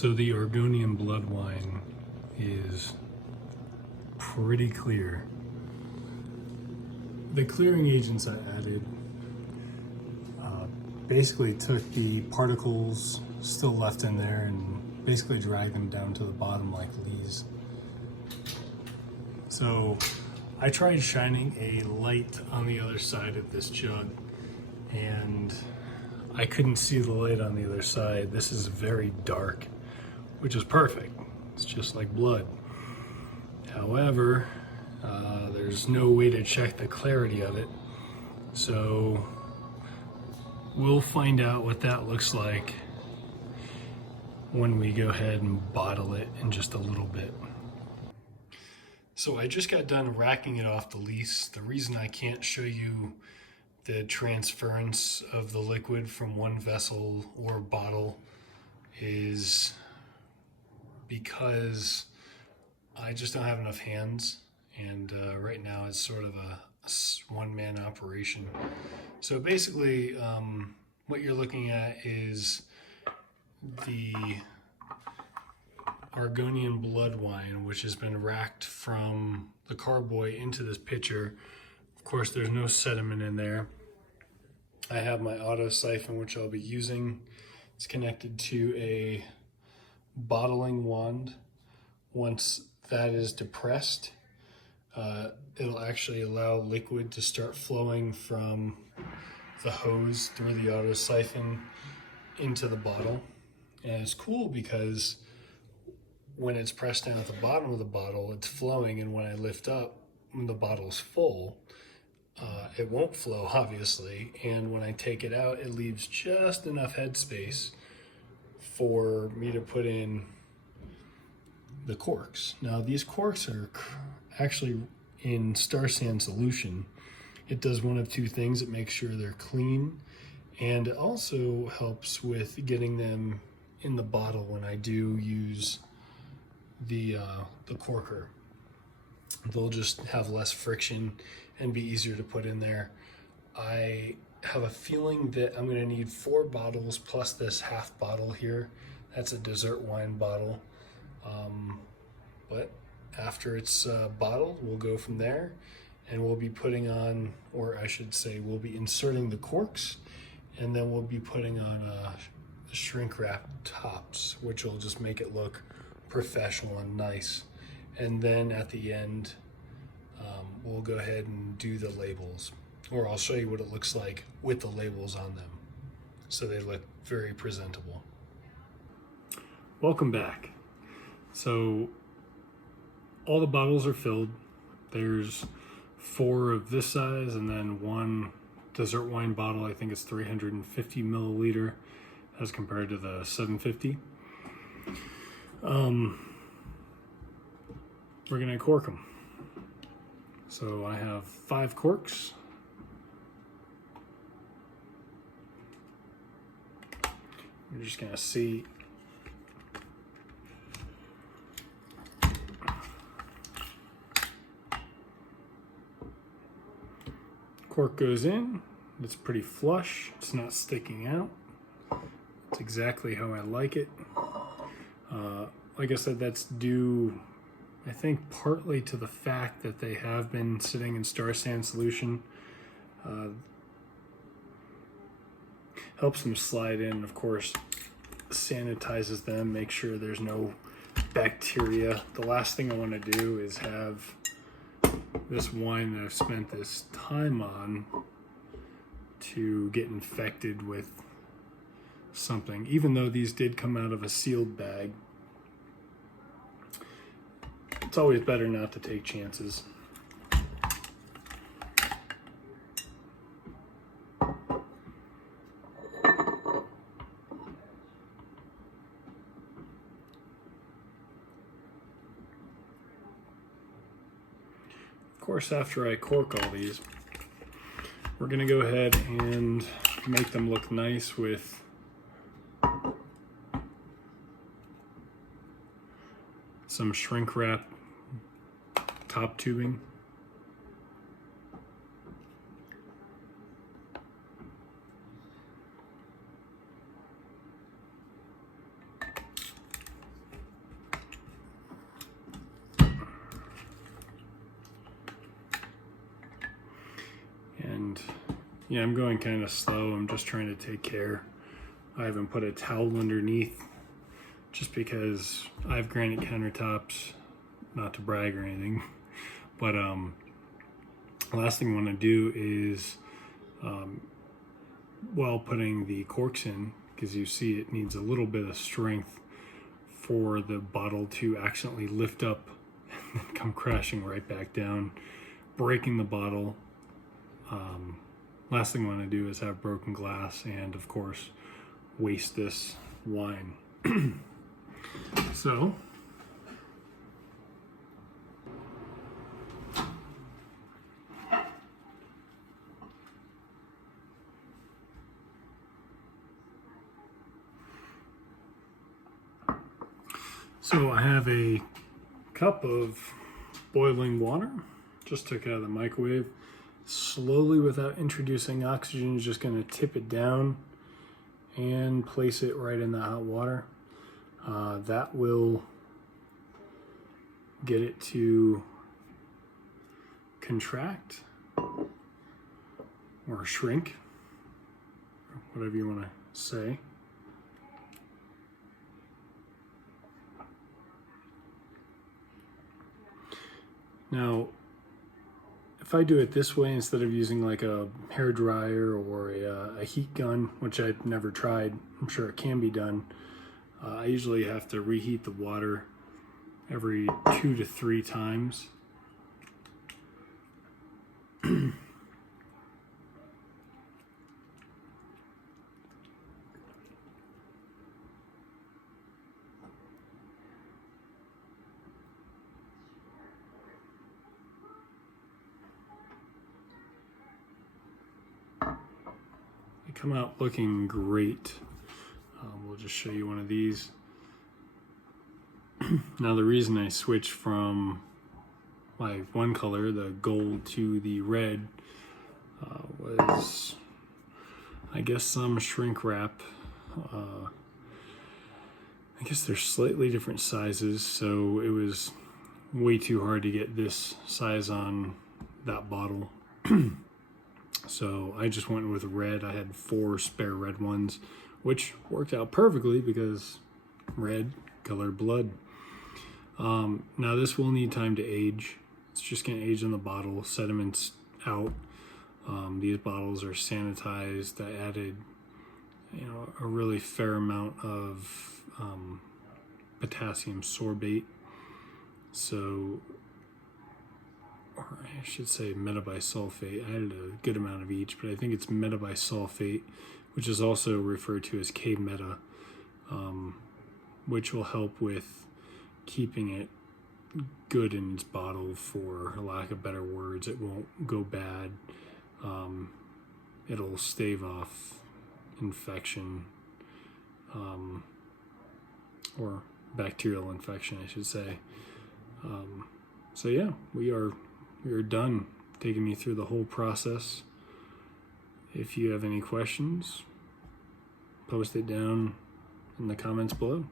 So the Argonian Bloodwine is pretty clear. The clearing agents I added basically took the particles still left in there and basically dragged them down to the bottom like these. So I tried shining a light on the other side of this jug and I couldn't see the light on the other side. This is very dark, which is perfect. It's just like blood. However, there's no way to check the clarity of it. So we'll find out what that looks like when we go ahead and bottle it in just a little bit. So I just got done racking it off the lees. The reason I can't show you the transference of the liquid from one vessel or bottle is because I just don't have enough hands, and right now it's sort of a one-man operation. So basically what you're looking at is the Argonian Bloodwine, which has been racked from the carboy into this pitcher. Of course, there's no sediment in there. I have my auto siphon, which I'll be using. It's connected to a bottling wand. Once that is depressed, it'll actually allow liquid to start flowing from the hose through the auto siphon into the bottle. And it's cool because when it's pressed down at the bottom of the bottle, it's flowing, and when I lift up, when the bottle's full, it won't flow, obviously, and when I take it out, it leaves just enough headspace for me to put in the corks. Now, these corks are actually in Star Sand solution. It does one of two things. It makes sure they're clean, and it also helps with getting them in the bottle when I do use the corker. They'll just have less friction and be easier to put in there. I have a feeling that I'm going to need 4 bottles plus this half bottle here. That's a dessert wine bottle. But after it's bottled, we'll go from there, and we'll be putting on, or I should say, we'll be inserting the corks, and then we'll be putting on shrink wrap tops, which will just make it look professional and nice. And then at the end, we'll go ahead and do the labels, or I'll show you what it looks like with the labels on them, so they look very presentable. Welcome back. So all the bottles are filled. There's 4 of this size, and then 1 dessert wine bottle. I think it's 350 milliliter as compared to the 750. We're gonna cork them. So I have 5 corks. We're just gonna see. Cork goes in. It's pretty flush. It's not sticking out. It's exactly how I like it. Like I said, that's due, I think, partly to the fact that they have been sitting in Star Sand solution. Helps them slide in, of course, sanitizes them, make sure there's no bacteria. The last thing I want to do is have this wine that I've spent this time on to get infected with something. Even though these did come out of a sealed bag, it's always better not to take chances. Of course, after I cork all these, we're going to go ahead and make them look nice with some shrink wrap top tubing. Yeah, I'm going kind of slow. I'm just trying to take care. I haven't put a towel underneath just because I have granite countertops, not to brag or anything, but last thing I want to do is while putting the corks in, because you see it needs a little bit of strength for the bottle to accidentally lift up and then come crashing right back down, breaking the bottle. Last thing I want to do is have broken glass and, of course, waste this wine. So I have a cup of boiling water, just took it out of the microwave. Slowly, without introducing oxygen, just going to tip it down and place it right in the hot water. That will get it to contract or shrink, whatever you want to say. Now, if I do it this way instead of using like a hair dryer or a heat gun, which I've never tried, I'm sure it can be done, I usually have to reheat the water every 2 to 3 times. They come out looking great. We'll just show you one of these. Now the reason I switched from my one color, the gold, to the red was, I guess, some shrink wrap. I guess they're slightly different sizes, so it was way too hard to get this size on that bottle. So I just went with red. I had 4 spare red ones, which worked out perfectly because red, color blood. Now this will need time to age. It's just going to age in the bottle, sediments out. These bottles are sanitized. I added, a really fair amount of potassium sorbate. So, or I should say metabisulfate. I added a good amount of each, but I think it's metabisulfate, which is also referred to as K-meta, which will help with keeping it good in its bottle, for lack of better words. It won't go bad. It'll stave off infection, or bacterial infection, I should say. So yeah, we are done taking me through the whole process. If you have any questions, post it down in the comments below.